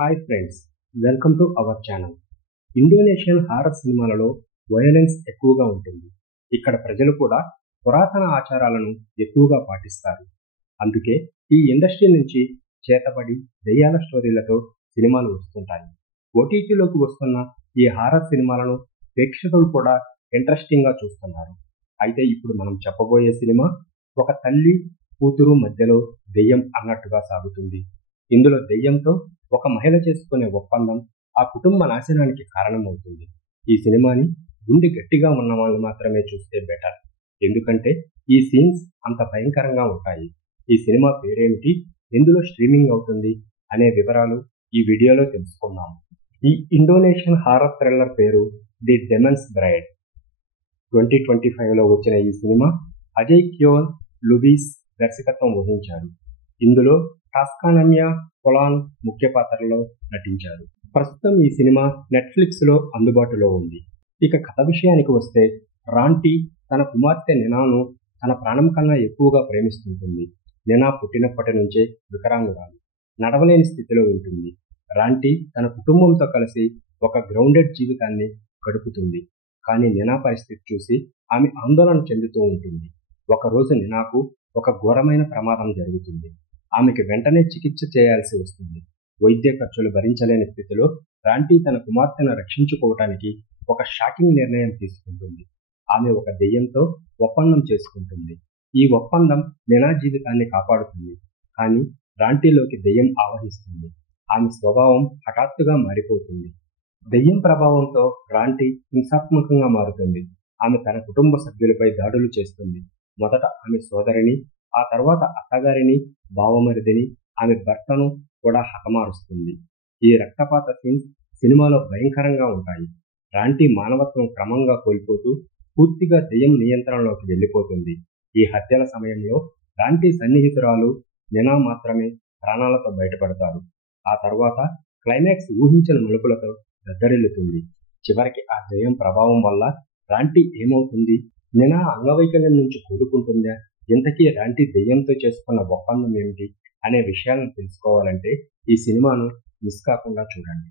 Hi friends, welcome to our channel. Indonesian horror సినిమాలలో violence ఎక్కువగా ఉంటుంది. ఇక్కడ ప్రజలు కూడా పురాతన ఆచారాలను ఎక్కువగా పాటిస్తారు. అందుకే ఈ ఇండస్ట్రీ నుంచి చేతబడి దెయ్యాల స్టోరీలతో సినిమాలు వస్తుంటాయి. ఓటీటీలోకి వస్తున్న ఈ హారర్ సినిమాలను ప్రేక్షకులు కూడా ఇంట్రెస్టింగ్గా చూస్తున్నారు. అయితే ఇప్పుడు మనం చెప్పబోయే సినిమా ఒక తల్లి కూతురు మధ్యలో దెయ్యం అన్నట్టుగా సాగుతుంది. ఇందులో దెయ్యంతో ఒక మహిళ చేసుకునే ఒప్పందం ఆ కుటుంబ నాశనానికి కారణమవుతుంది. ఈ సినిమాని గుండె గట్టిగా ఉన్న వాళ్ళు మాత్రమే చూస్తే బెటర్, ఎందుకంటే ఈ సీన్స్ అంత భయంకరంగా ఉంటాయి. ఈ సినిమా పేరేమిటి, ఎందులో స్ట్రీమింగ్ అవుతుంది అనే వివరాలు ఈ వీడియోలో తెలుసుకుందాం. ఈ ఇండోనేషియన్ హారర్ థ్రిల్లర్ పేరు ది డెమన్స్ బ్రైడ్. 2025లో వచ్చిన ఈ సినిమా అజయ్ క్యోన్ లుబీస్ దర్శకత్వం వహించారు. ఇందులో టాస్కానమ్యా పొలాన్ ముఖ్య పాత్రలో నటించారు. ప్రస్తుతం ఈ సినిమా నెట్ఫ్లిక్స్లో అందుబాటులో ఉంది. ఇక కథ విషయానికి వస్తే, రాంటీ తన కుమార్తె నినాను తన ప్రాణం కన్నా ఎక్కువగా ప్రేమిస్తుంటుంది. నినా పుట్టినప్పటి నుంచే వికలాంగురాలు, నడవలేని స్థితిలో ఉంటుంది. రాంటీ తన కుటుంబంతో కలిసి ఒక గ్రౌండెడ్ జీవితాన్ని గడుపుతుంది. కానీ నినా పరిస్థితి చూసి ఆమె ఆందోళన చెందుతూ ఉంటుంది. ఒకరోజు నినాకు ఒక ఘోరమైన ప్రమాదం జరుగుతుంది. ఆమెకి వెంటనే చికిత్స చేయాల్సి వస్తుంది. వైద్య ఖర్చులు భరించలేని స్థితిలో రాంటీ తన కుమార్తెను రక్షించుకోవటానికి ఒక షాకింగ్ నిర్ణయం తీసుకుంటుంది. ఆమె ఒక దెయ్యంతో ఒప్పందం చేసుకుంటుంది. ఈ ఒప్పందం నినా జీవితాన్ని కాపాడుతుంది. కానీ రాంటీలోకి దెయ్యం ఆవహిస్తుంది. ఆమె స్వభావం హఠాత్తుగా మారిపోతుంది. దెయ్యం ప్రభావంతో రాంటీ హింసాత్మకంగా మారుతుంది. ఆమె తన కుటుంబ సభ్యులపై దాడులు చేస్తుంది. మొదట ఆమె సోదరిని, ఆ తర్వాత అత్తగారిని, బావమరిదిని, ఆమె భర్తను కూడా హతమారుస్తుంది. ఈ రక్తపాత సీన్స్ సినిమాలో భయంకరంగా ఉంటాయి. రాంటీ మానవత్వం క్రమంగా కోల్పోతూ పూర్తిగా దెయ్యం నియంత్రణలోకి వెళ్ళిపోతుంది. ఈ హత్యల సమయంలో రాంటీ సన్నిహితురాలు నినా మాత్రమే ప్రాణాలతో బయటపడతారు. ఆ తర్వాత క్లైమాక్స్ ఊహించిన మలుపులతో దద్దరిల్లుతుంది. చివరికి ఆ దెయ్యం ప్రభావం వల్ల రాంటీ ఏమవుతుంది, నినా అంగవైకల్యం నుంచి కోలుకుంటుందా, ఇంతకీ రాంటీ దెయ్యంతో చేసుకున్న ఒప్పందం ఏమిటి అనే విషయాలను తెలుసుకోవాలంటే ఈ సినిమాను మిస్ కాకుండా చూడండి.